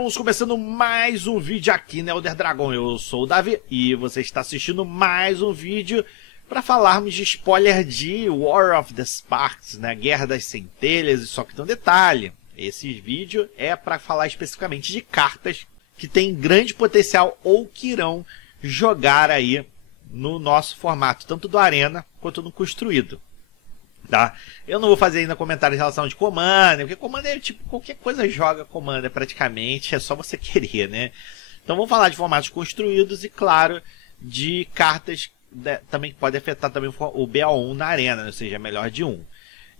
vamos começando mais um vídeo aqui no Elder Dragon. Eu sou o Davi e você está assistindo mais um vídeo para falarmos de spoiler de War of the Sparks, né? Guerra das Centelhas. Só que tem um detalhe, esse vídeo é para falar especificamente de cartas que têm grande potencial ou que irão jogar aí no nosso formato, tanto do Arena quanto no Construído. Tá? Eu não vou fazer ainda comentários em relação de Commander, porque Commander é tipo, qualquer coisa joga Commander praticamente, é só você querer, né? Então vamos falar de formatos construídos e, claro, de cartas também que podem afetar também o BO1 na Arena, ou seja, melhor de um.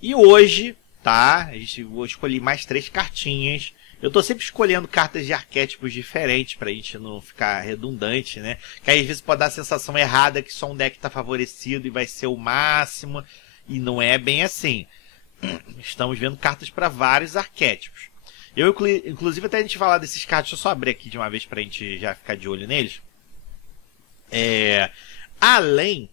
E hoje, tá? Eu escolhi mais 3 cartinhas. Eu tô sempre escolhendo cartas de arquétipos diferentes pra gente não ficar redundante, né? Que aí às vezes pode dar a sensação errada que só um deck tá favorecido e vai ser o máximo. E não é bem assim. Estamos vendo cartas para vários arquétipos. Eu, inclusive, até a gente falar desses cards, deixa eu só abrir aqui de uma vez para a gente já ficar de olho neles. Além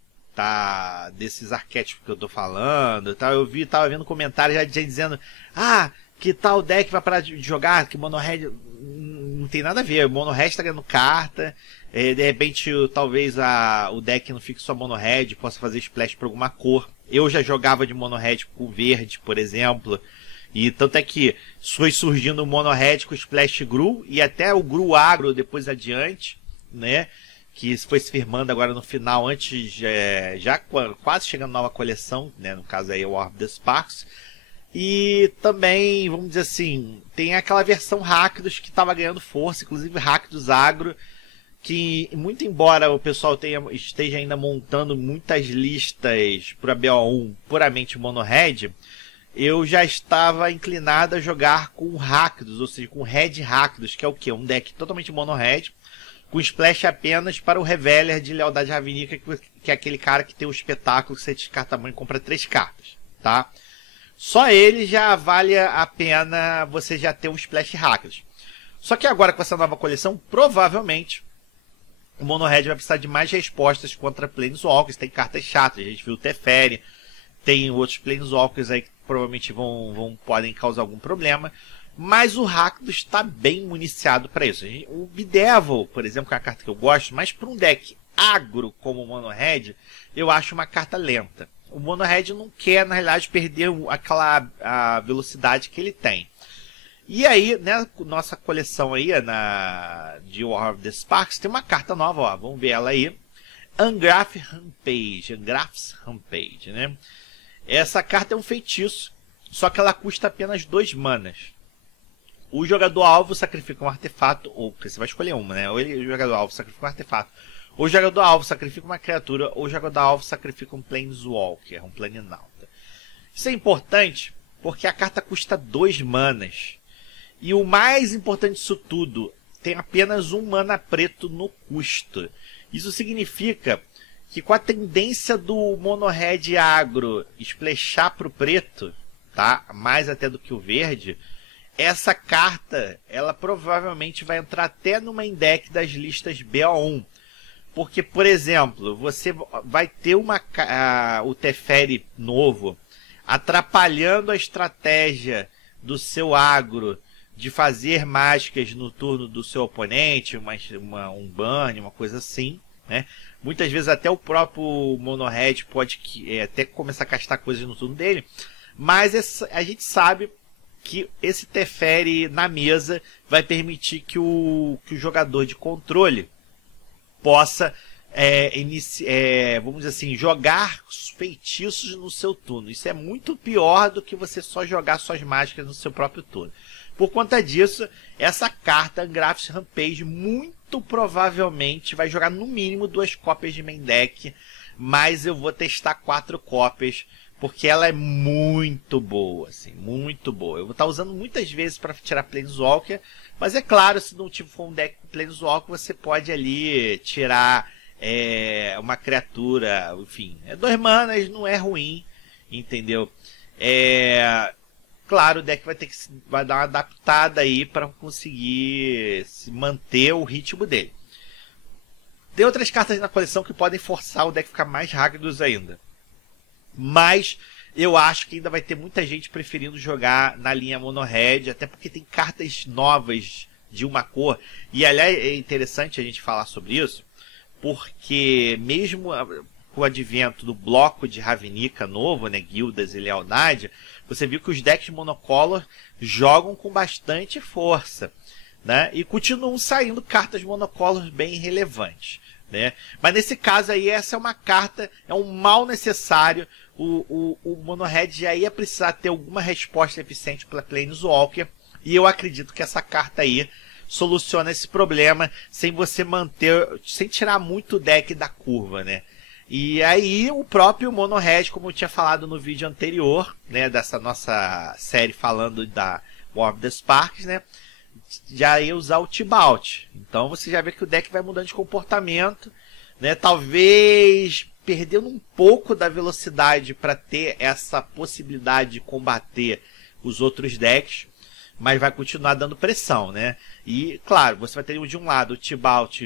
desses arquétipos que eu tô falando, tá, tava vendo comentários já dizendo: ah, que tal deck vai parar de jogar, que Mono Red não tem nada a ver, o Mono Red tá ganhando carta, de repente talvez o deck não fique só Mono Red, possa fazer splash para alguma cor. Eu já jogava de Mono Red com verde, por exemplo, e tanto é que foi surgindo o Mono Red com Splash Gru e até o Gru Agro depois adiante, né? Que foi se firmando agora no final, antes, já quase chegando nova coleção, né? No caso aí o War of the Sparks. E também, vamos dizer assim, tem aquela versão Rakdos que estava ganhando força, inclusive Rakdos Agro, que muito embora o pessoal esteja ainda montando muitas listas para BO1 puramente Mono Red, eu já estava inclinado a jogar com Rakdos, ou seja, com Red Rakdos, que é o que? Um deck totalmente Mono Red, com splash apenas para o Reveler de Lealdade Ravenica, que é aquele cara que tem um espetáculo que você descarta a mão e compra 3 cartas, tá? Só ele já vale a pena você já ter um Splash Rakdos. Só que agora com essa nova coleção, provavelmente o Mono Red vai precisar de mais respostas contra Planeswalkers. Tem cartas chatas, a gente viu o Teferi, tem outros Planeswalkers aí que provavelmente podem causar algum problema. Mas o Rakdos está bem municiado para isso. O Bedevil, por exemplo, que é uma carta que eu gosto, mas para um deck agro como o Mono Red, eu acho uma carta lenta. O Mono Red não quer, na realidade, perder a velocidade que ele tem. E aí, né, nossa coleção aí, de War of the Sparks, tem uma carta nova, ó, vamos ver ela aí. Angrath's Rampage, né? Essa carta é um feitiço, só que ela custa apenas 2 manas. O jogador alvo sacrifica um artefato, ou você vai escolher uma, né? Ou o jogador alvo sacrifica um artefato, ou o jogador alvo sacrifica uma criatura, ou o jogador alvo sacrifica um Planeswalker, um Planinauta. Isso é importante porque a carta custa 2 manas. E o mais importante disso tudo, tem apenas 1 mana preto no custo. Isso significa que com a tendência do Mono Red agro splashar para o preto, tá? Mais até do que o verde, essa carta ela provavelmente vai entrar até numa index das listas BO1. Porque, por exemplo, você vai ter o Teferi novo atrapalhando a estratégia do seu agro de fazer mágicas no turno do seu oponente, um burn, uma coisa assim, né? Muitas vezes até o próprio Mono Red pode até começar a castar coisas no turno dele, mas a gente sabe que esse Teferi na mesa vai permitir que o jogador de controle possa, vamos dizer assim, jogar feitiços no seu turno. Isso é muito pior do que você só jogar suas mágicas no seu próprio turno. Por conta disso, essa carta, Angrath's Rampage, muito provavelmente vai jogar no mínimo 2 cópias de main deck, mas eu vou testar 4 cópias, porque ela é muito boa, assim, muito boa. Eu vou estar usando muitas vezes para tirar Planeswalker, mas é claro, se não for um deck com Planeswalker, você pode ali tirar uma criatura, enfim. 2 manas não é ruim, entendeu? Claro, o deck vai dar uma adaptada aí para conseguir manter o ritmo dele. Tem outras cartas na coleção que podem forçar o deck a ficar mais rápido ainda. Mas eu acho que ainda vai ter muita gente preferindo jogar na linha Mono Red, até porque tem cartas novas de uma cor. E aliás, é interessante a gente falar sobre isso, porque mesmo com o advento do bloco de Ravnica novo, né, Guildas e Lealdade, você viu que os decks monocolor jogam com bastante força, né, e continuam saindo cartas monocolor bem relevantes, né? Mas nesse caso aí, essa é uma carta, é um mal necessário. O Mono Red já ia precisar ter alguma resposta eficiente para Planeswalker, e eu acredito que essa carta aí soluciona esse problema sem você manter, sem tirar muito o deck da curva, né? E aí o próprio Mono Red, como eu tinha falado no vídeo anterior, né, dessa nossa série falando da War of the Sparks, né, já ia usar o Tibalt. Então você já vê que o deck vai mudando de comportamento, né, talvez perdendo um pouco da velocidade para ter essa possibilidade de combater os outros decks, mas vai continuar dando pressão, né? E, claro, você vai ter de um lado o Tibalt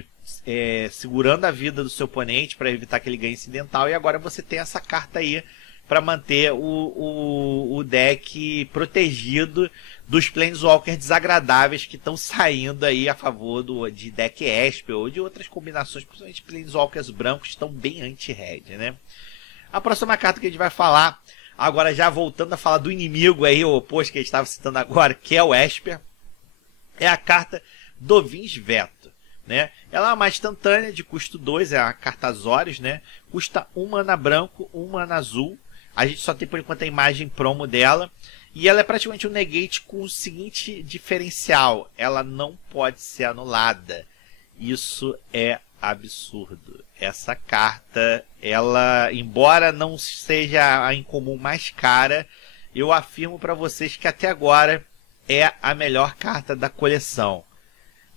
segurando a vida do seu oponente para evitar que ele ganhe incidental, e agora você tem essa carta aí para manter o deck protegido dos Planeswalkers desagradáveis que estão saindo aí a favor de deck Esper ou de outras combinações, principalmente Planeswalkers brancos estão bem anti-red, né? A próxima carta que a gente vai falar, agora já voltando a falar do inimigo aí, o oposto que a gente estava citando agora, que é o Esper, é a carta Dovin's Veto, né? Ela é uma instantânea de custo 2, é a carta Azores, né? Custa 1 mana branco, 1 mana azul. A gente só tem por enquanto a imagem promo dela. E ela é praticamente um negate com o seguinte diferencial: ela não pode ser anulada. Isso é absurdo. Essa carta, ela, embora não seja a incomum mais cara, eu afirmo para vocês que até agora é a melhor carta da coleção.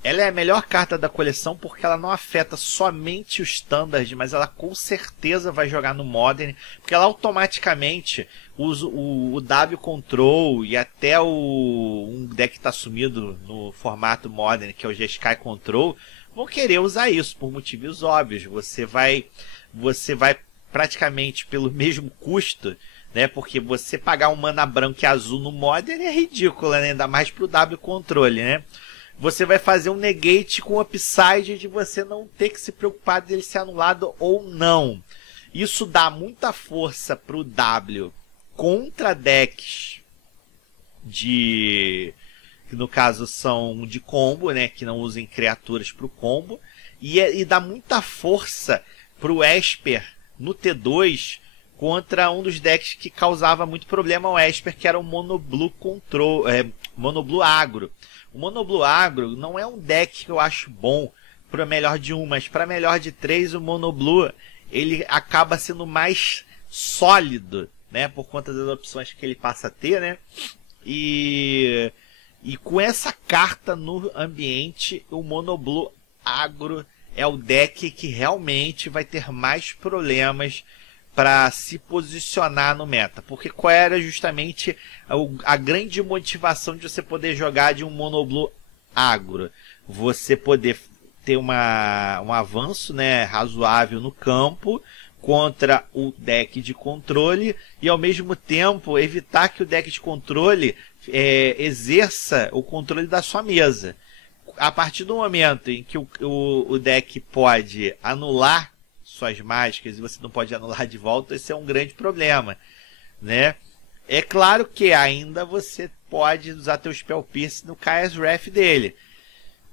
Ela é a melhor carta da coleção porque ela não afeta somente o Standard, mas ela com certeza vai jogar no Modern, porque ela automaticamente usa o W Control e até um deck que está sumido no formato Modern, que é o Jeskai Control, vão querer usar isso por motivos óbvios. Você vai praticamente pelo mesmo custo, né? Porque você pagar um mana branco e azul no Modern é ridículo, né? Ainda mais pro W Controle, né? Você vai fazer um negate com upside de você não ter que se preocupar dele ser anulado ou não. Isso dá muita força pro W contra decks que no caso são de combo, né, que não usem criaturas pro combo, e dá muita força pro Esper no T2 contra um dos decks que causava muito problema ao Esper, que era o Mono Blue Control, Mono Blue Agro. O Mono Blue Agro não é um deck que eu acho bom para melhor de 1, mas para melhor de 3 o Mono Blue ele acaba sendo mais sólido, né, por conta das opções que ele passa a ter, né? E com essa carta no ambiente, o Mono Blue Agro é o deck que realmente vai ter mais problemas para se posicionar no meta, porque qual era justamente a grande motivação de você poder jogar de um Mono Blue Agro? Você poder ter um avanço, né, razoável no campo contra o deck de controle e ao mesmo tempo evitar que o deck de controle exerça o controle da sua mesa. A partir do momento em que o deck pode anular suas mágicas e você não pode anular de volta, esse é um grande problema, né? É claro que ainda você pode usar teu Spell Pierce no Kaya's Wrath dele,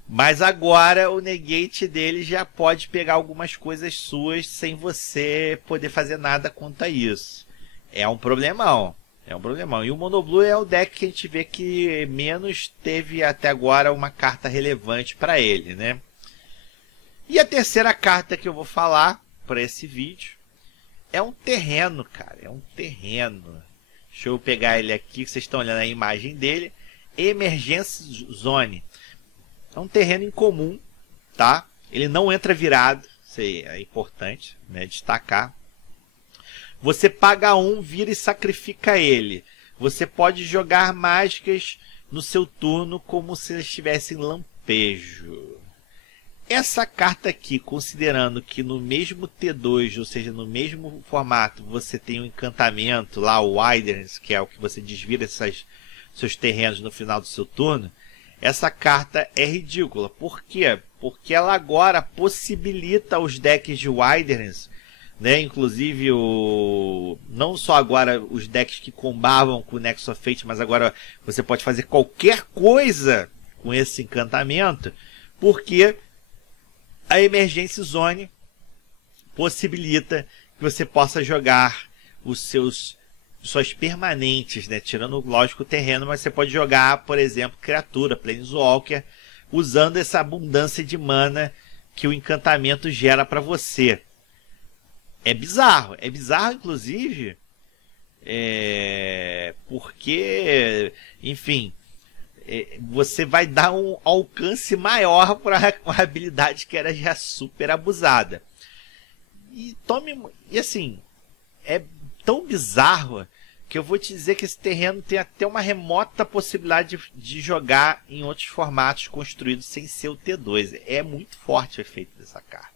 mas agora o negate dele já pode pegar algumas coisas suas sem você poder fazer nada quanto a isso. É um problemão. É um problemão. E o Mono Blue é o deck que a gente vê que menos teve até agora uma carta relevante para ele, né? E a terceira carta que eu vou falar para esse vídeo é um terreno, cara. É um terreno. Deixa eu pegar ele aqui, que vocês estão olhando a imagem dele. Emergence Zone. É um terreno incomum, tá? Ele não entra virado. Isso aí é importante, né, destacar. Você paga um, vira e sacrifica ele. Você pode jogar mágicas no seu turno como se eles tivessem lampejo. Essa carta aqui, considerando que no mesmo T2, ou seja, no mesmo formato, você tem um encantamento lá, o Wilderness, que é o que você desvira seus terrenos no final do seu turno, essa carta é ridícula. Por quê? Porque ela agora possibilita os decks de Wyverns, né? Inclusive não só agora os decks que combavam com o Nexus of Fate, mas agora você pode fazer qualquer coisa com esse encantamento, porque a Emergência Zone possibilita que você possa jogar suas permanentes, né? Tirando, lógico, o terreno, mas você pode jogar, por exemplo, criatura, Planeswalker, usando essa abundância de mana que o encantamento gera para você. É bizarro, inclusive, porque, enfim, você vai dar um alcance maior para uma habilidade que era já super abusada. E assim, é tão bizarro que eu vou te dizer que esse terreno tem até uma remota possibilidade de jogar em outros formatos construídos sem ser o T2. É muito forte o efeito dessa carta.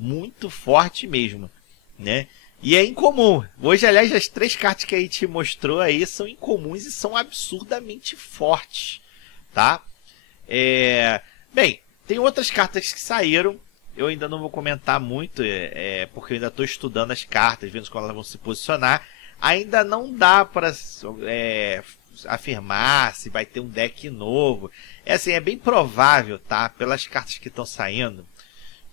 Muito forte mesmo, né? E é incomum. Hoje, aliás, as 3 cartas que a gente mostrou aí são incomuns e são absurdamente fortes, tá? Bem, tem outras cartas que saíram. Eu ainda não vou comentar muito, porque eu ainda estou estudando as cartas, vendo como elas vão se posicionar. Ainda não dá para afirmar se vai ter um deck novo. É bem provável, tá? Pelas cartas que estão saindo,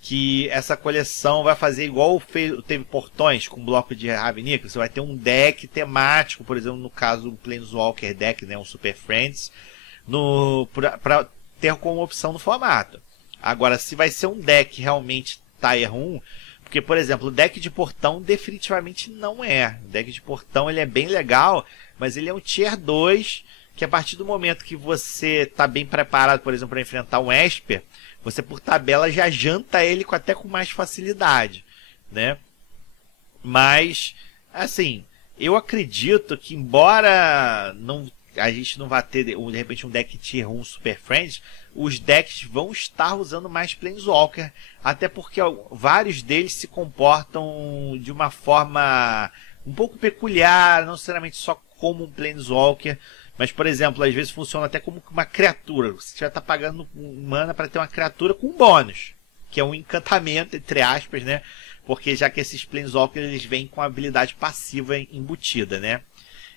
que essa coleção vai fazer igual teve Portões com bloco de Ravnica. Você vai ter um deck temático, por exemplo, no caso um Planeswalker deck, né, um Super Friends, para ter como opção no formato. Agora, se vai ser um deck realmente Tier 1, porque, por exemplo, o deck de Portão definitivamente não é. O deck de Portão ele é bem legal, mas ele é um Tier 2, que a partir do momento que você está bem preparado, por exemplo, para enfrentar um Esper, você por tabela já janta ele até com mais facilidade, né? Mas, assim, eu acredito que embora a gente não vá ter, de repente, um deck Tier 1 Super Friends, os decks vão estar usando mais Planeswalker, até porque vários deles se comportam de uma forma um pouco peculiar, não necessariamente só como um Planeswalker, mas, por exemplo, às vezes funciona até como uma criatura. Você já está pagando mana para ter uma criatura com bônus, que é um encantamento, entre aspas, né? Porque já que esses Planeswalkers eles vêm com habilidade passiva embutida, né?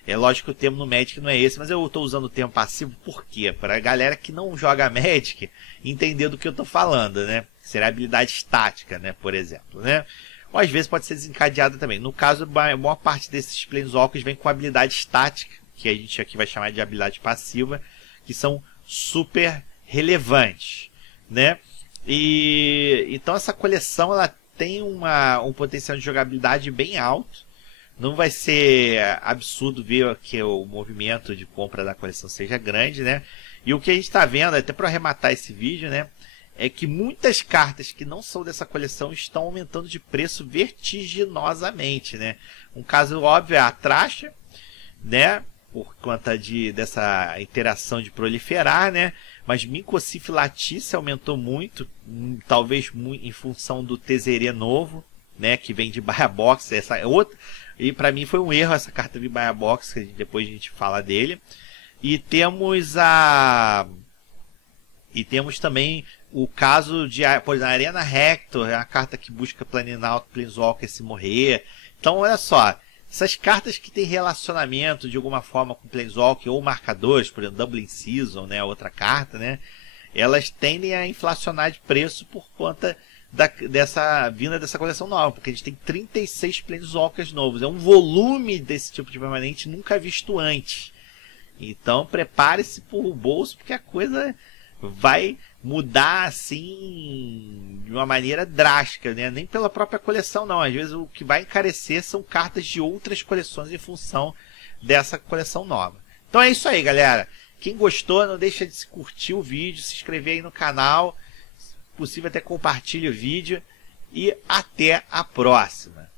É lógico que o termo no Magic não é esse, mas eu estou usando o termo passivo por quê? Para a galera que não joga Magic entender do que eu estou falando, né? Será habilidade estática, né? Por exemplo, né? Ou às vezes pode ser desencadeada também. No caso, a maior parte desses Planeswalkers vem com habilidade estática, que a gente aqui vai chamar de habilidade passiva, que são super relevantes, né? E então essa coleção ela tem um potencial de jogabilidade bem alto. Não vai ser absurdo ver que o movimento de compra da coleção seja grande, né? E o que a gente está vendo, até para arrematar esse vídeo, né? É que muitas cartas que não são dessa coleção estão aumentando de preço vertiginosamente, né? Um caso óbvio é a Tracha, né? Por conta dessa interação de proliferar, né? Mas Mincosif Latice aumentou muito, talvez em função do Tezzeret novo, né? Que vem de Buy a Box, essa é outra. E para mim foi um erro essa carta de Buy a Box, que depois a gente fala dele. E temos também o caso de, por exemplo, a Arena Hector, é uma carta que busca Planinauta, Planeswalker se morrer. Então, olha só, essas cartas que têm relacionamento de alguma forma com Planeswalker ou marcadores, por exemplo, Dublin Season, né, outra carta, né, elas tendem a inflacionar de preço por conta dessa vinda dessa coleção nova, porque a gente tem 36 Planeswalkers novos. É um volume desse tipo de permanente nunca visto antes. Então prepare-se por bolso, porque a coisa vai mudar assim de uma maneira drástica, né? Nem pela própria coleção não. Às vezes o que vai encarecer são cartas de outras coleções em função dessa coleção nova. Então é isso aí, galera. Quem gostou, não deixa de curtir o vídeo, se inscrever aí no canal. Se possível, até compartilhe o vídeo. E até a próxima.